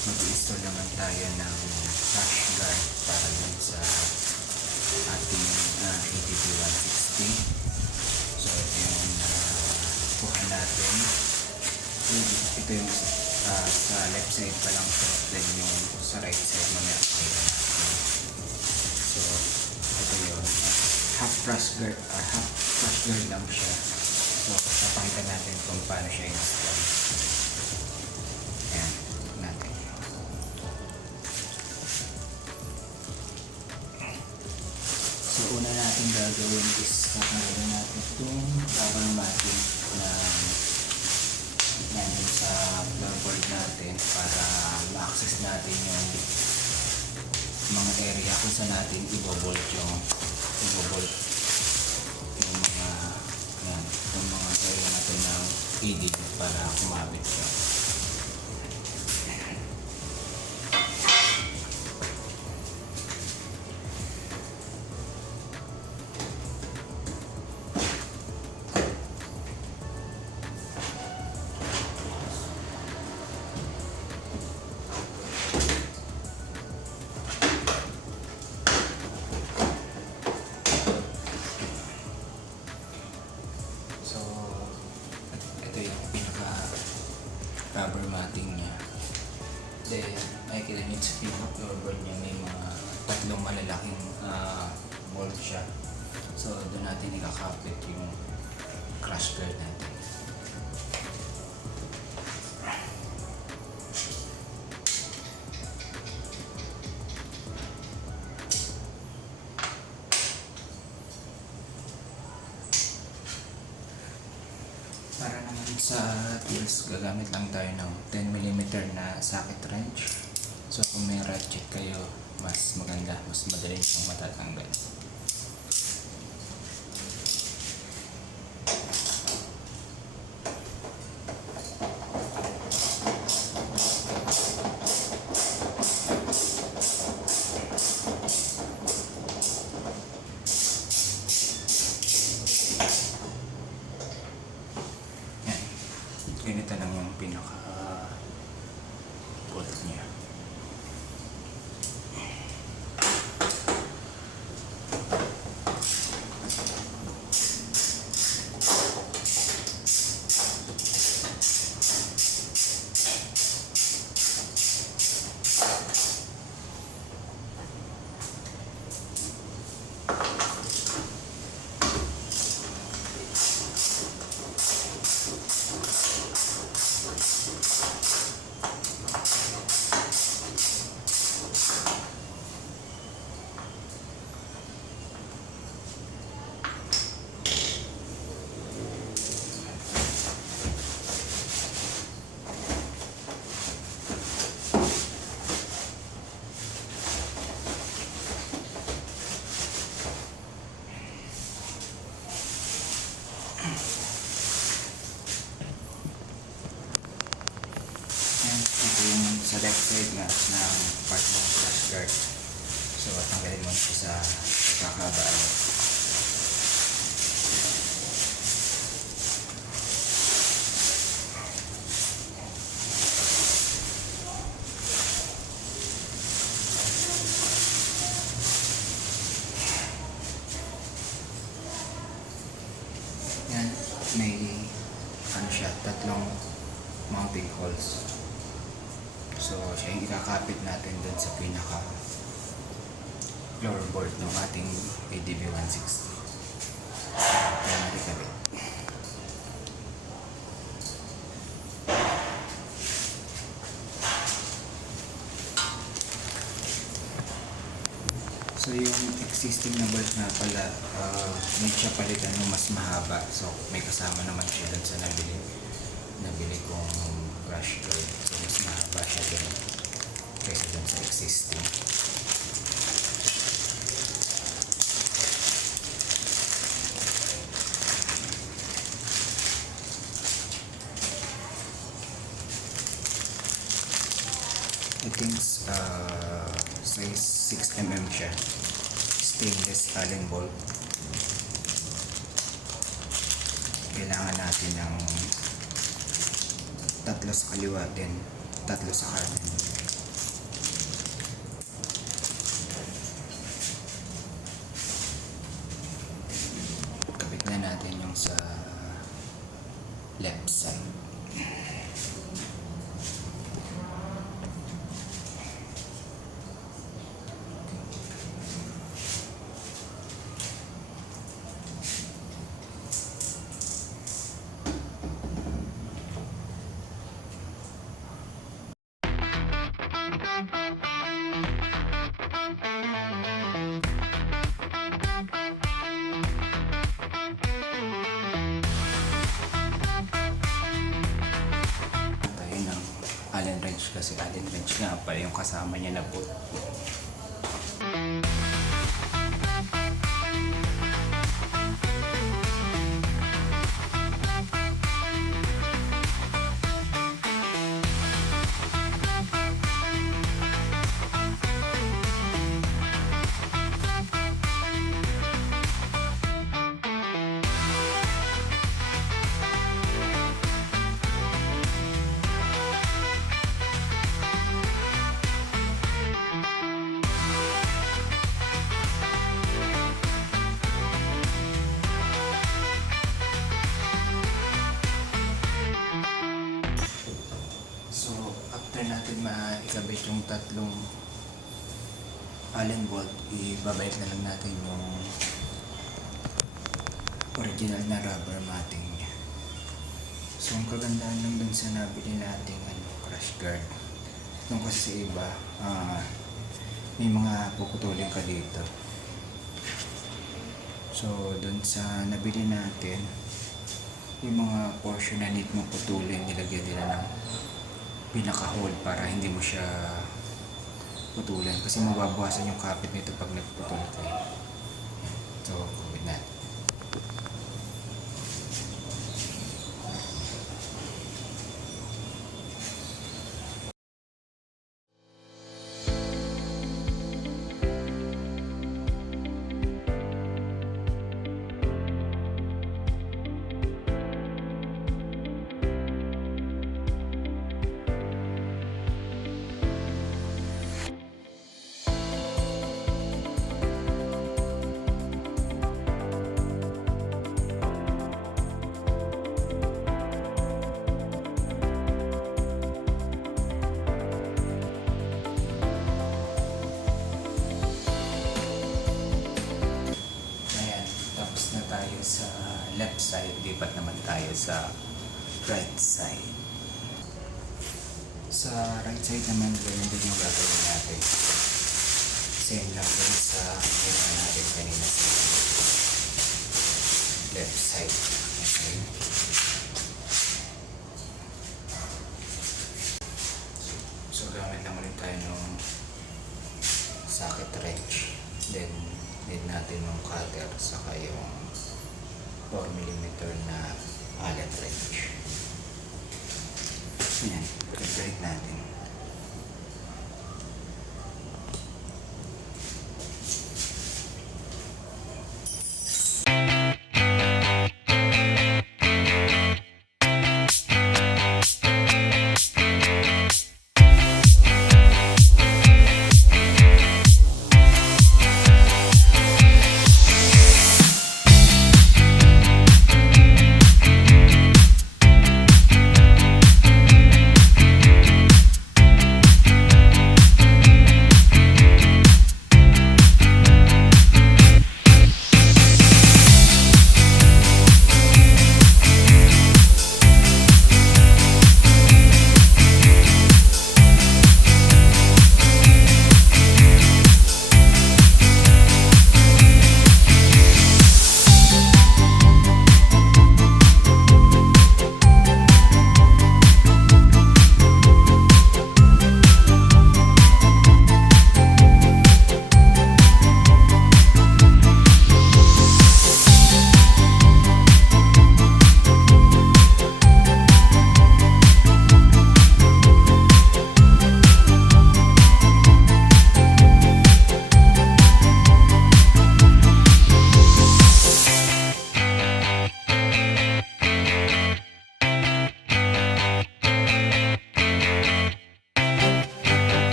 mag-install naman tayo ng flash guard para dun sa ating ADB 160. So ito yung kuha natin. Ito yung sa left side pa lang to, then yung sa right side mamaya okay na natin. So ito yun, half flash guard lang siya. So papakita natin kung paano siya install. Ayan natin. So una natin gagawin is kakagawa natin itong cover natin natin sa floorboard natin para ma-access natin yung mga area kung saan natin i-bolt yung mga area natin ng ADB para kumabit siya. Rubber matting niya. Then, makikita nyo sa floorboard niya may mga tatlong malalaking bolt siya. So, doon natin ikakapit yung crash guard natin. Para naman sa tools, gagamit lang tayo ng 10mm na socket wrench. So kung may ratchet kayo, mas maganda, mas madali siyang matatanggal. Ganito lang yung pinaka bolt niya. Ito yung sa left side nga ng part ng flash guard. So tanggalin mo siya sa kakabaan. Yan, may siya, tatlong mounting holes. So, siya yung ikakapit natin dun sa pinaka floorboard ng ating ADB 160. Kaya natin kapit. So, yung existing na bolt nga pala, may siya palitan ng mas mahaba. So, may kasama naman siya dun sa nabili kong crash guard. So, mas mahaba siya dun kaysa dun sa existing. I think size 6mm siya. Stainless Allen bolt. Kailangan natin ng 3 sa kaliwa, then 3 sa kanan. left side. Tayo ng Allen wrench kasi Allen wrench nga pala yung kasama niya na bolt. So, after natin maikabit yung tatlong Allen bolt, ibabalik na lang natin yung original na rubber matting niya. So, ang kagandahan lang dun sa nabili nating crash guard. Yung kasi sa iba, may mga puputulin ka dito. So, dun sa nabili natin, yung mga portion na need mo putulin, nilagyan nila ng pinaka-hole para hindi mo siya putulan kasi mababawasan yung kapit nito pag nagputol kayo. So, gawin natin. Sa left side, lipat naman tayo sa right side. Sa right side naman, ganyan din yung gagawin natin. Same lang din sa ginawa natin kanina sa left side. Okay. So gamit lang ulit tayo ng socket wrench. Then, need natin yung cutter saka yung 4mm na Allen wrench. Ayan, break natin.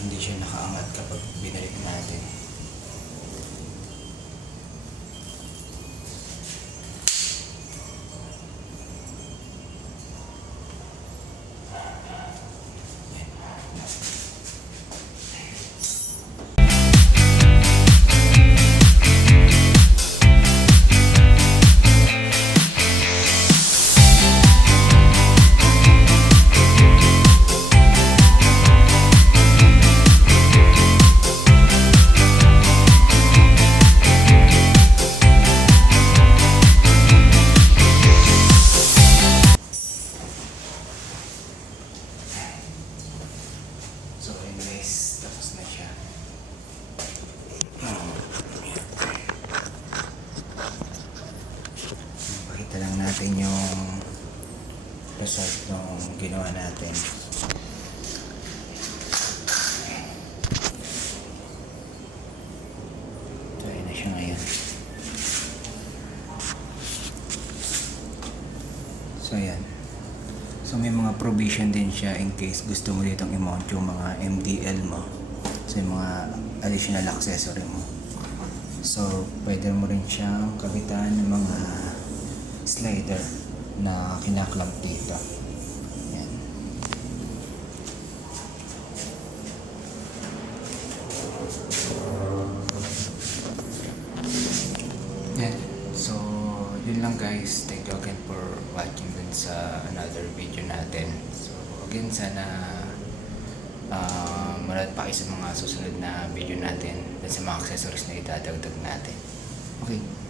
hindi siya nakaangat kapag binalik natin. So anyways, tapos na siya. Pakita lang natin yung result ng ginawa natin. So ayun na siya ngayon. So ayan. So may mga provision din siya in case gusto mo ditong i-mount yung mga MDL mo. So yung mga additional accessory mo. So pwede mo rin siyang kabitan ng mga slider na kinaklamp dito. Yan. Yan. So yun lang guys. Thank you again for watching dun sa another video natin. So again sana manood pa kayo sa mga susunod na video natin dun sa mga accessories na idadagdag natin. Okay.